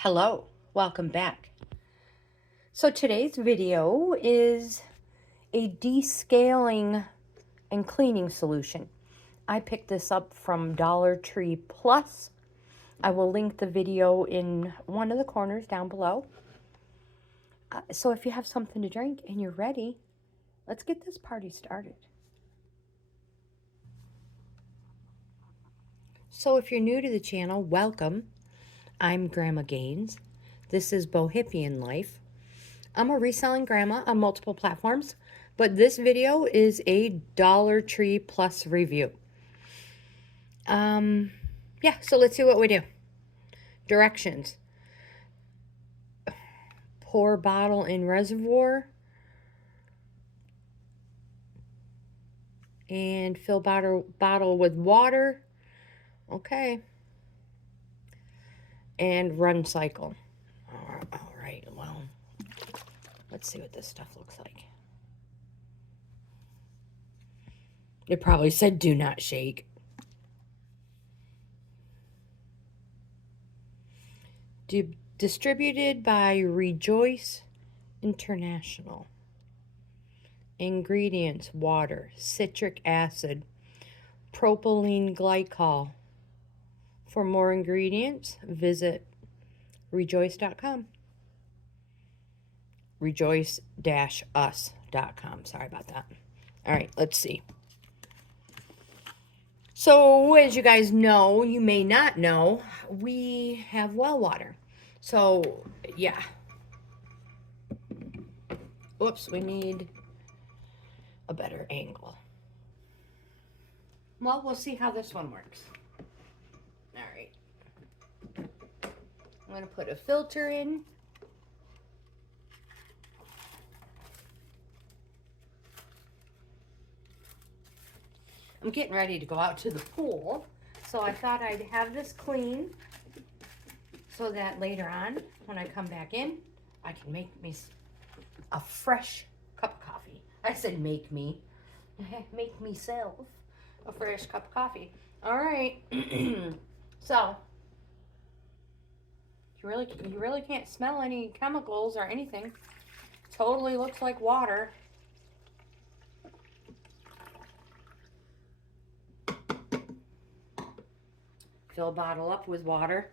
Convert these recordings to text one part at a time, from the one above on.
Hello, welcome back. So today's video is a descaling and cleaning solution. I picked this up from Dollar Tree Plus. I will link the video in one of the corners down below. So if you have something to drink and you're ready, let's get this party started. So if you're new to the channel, welcome. I'm Grandma GAINZ. This is Bohippianlife. I'm a reselling grandma on multiple platforms, but this video is a Dollar Tree Plus review. Yeah, so let's see what we do. Directions. Pour bottle in reservoir. And fill bottle with water. Okay. And run cycle. All right, well, let's see what this stuff looks like. It probably said do not shake. Distributed by Rejoice International. Ingredients: water, citric acid, propylene glycol. For more ingredients, visit rejoice.com. Rejoice-us.com. Sorry about that. All right, let's see. So, as you guys know, you may not know, we have well water. So, yeah. Oops, we need a better angle. Well, we'll see how this one works. All right. I'm going to put a filter in. I'm getting ready to go out to the pool, so I thought I'd have this clean so that later on, when I come back in, I can make me a fresh cup of coffee. I said make me. Make myself a fresh cup of coffee. All right. So, you really can't smell any chemicals or anything. Totally looks like water. Fill bottle up with water.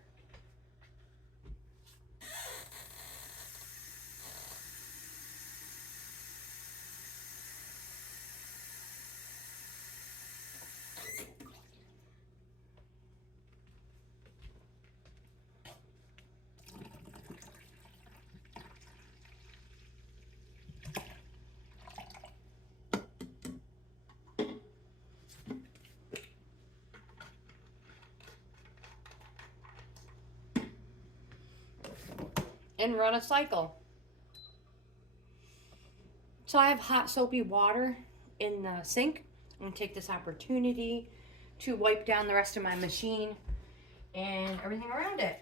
And run a cycle. So I have hot soapy water in the sink. I'm gonna take this opportunity to wipe down the rest of my machine and everything around it.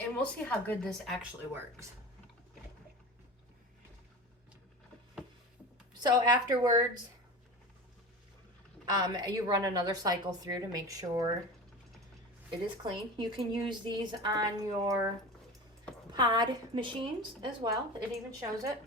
And we'll see how good this actually works. So afterwards, you run another cycle through to make sure it is clean. You can use these on your pod machines as well. It even shows it.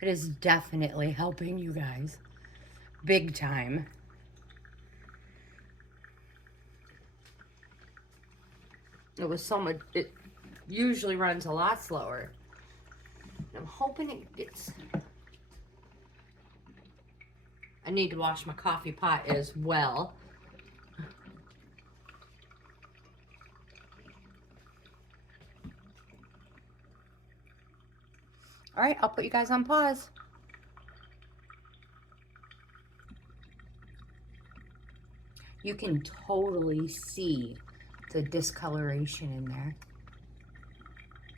It is definitely helping, you guys. Big time. It was so much, it usually runs a lot slower. I'm hoping it gets... I need to wash my coffee pot as well. All right, I'll put you guys on pause. You can totally see the discoloration in there.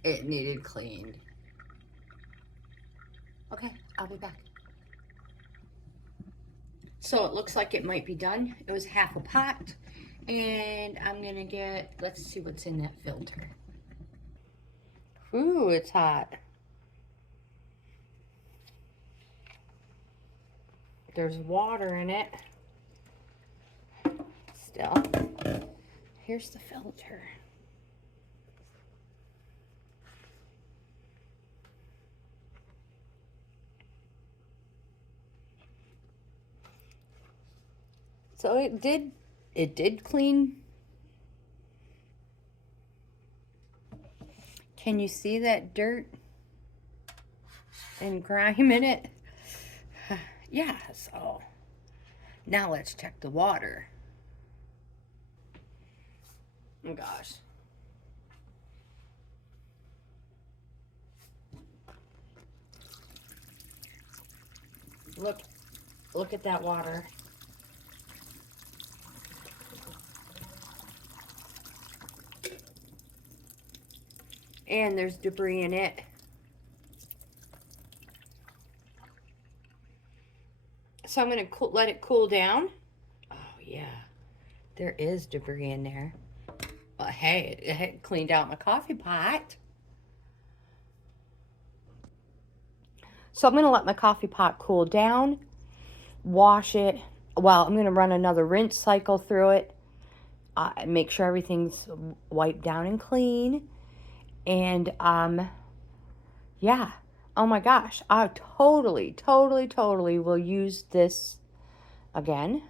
It needed cleaned. Okay, I'll be back. So it looks like it might be done. It was half a pot. And I'm gonna get, let's see what's in that filter. Ooh, it's hot. There's water in it. Still. Here's the filter. So it did clean. Can you see that dirt and grime in it? Yeah, so now let's check the water. Oh gosh. Look at that water. And there's debris in it. So I'm going to let it cool down. Oh, yeah. There is debris in there. But hey, it cleaned out my coffee pot. So I'm going to let my coffee pot cool down. Wash it. Well, I'm going to run another rinse cycle through it. Make sure everything's wiped down and clean. And, yeah. Oh my gosh, I totally will use this again.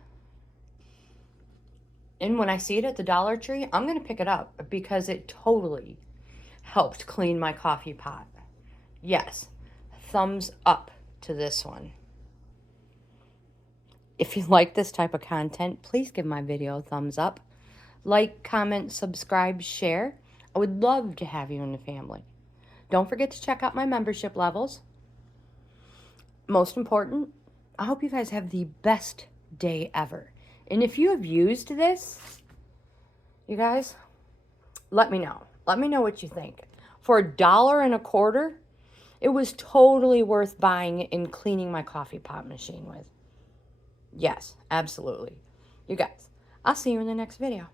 And when I see it at the Dollar Tree, I'm going to pick it up because it totally helped clean my coffee pot. Yes, thumbs up to this one. If you like this type of content, please give my video a thumbs up. Like, comment, subscribe, share. I would love to have you in the family. Don't forget to check out my membership levels. Most important, I hope you guys have the best day ever. And if you have used this, you guys, let me know. Let me know what you think. For $1.25, it was totally worth buying and cleaning my coffee pot machine with. Yes, absolutely. You guys, I'll see you in the next video.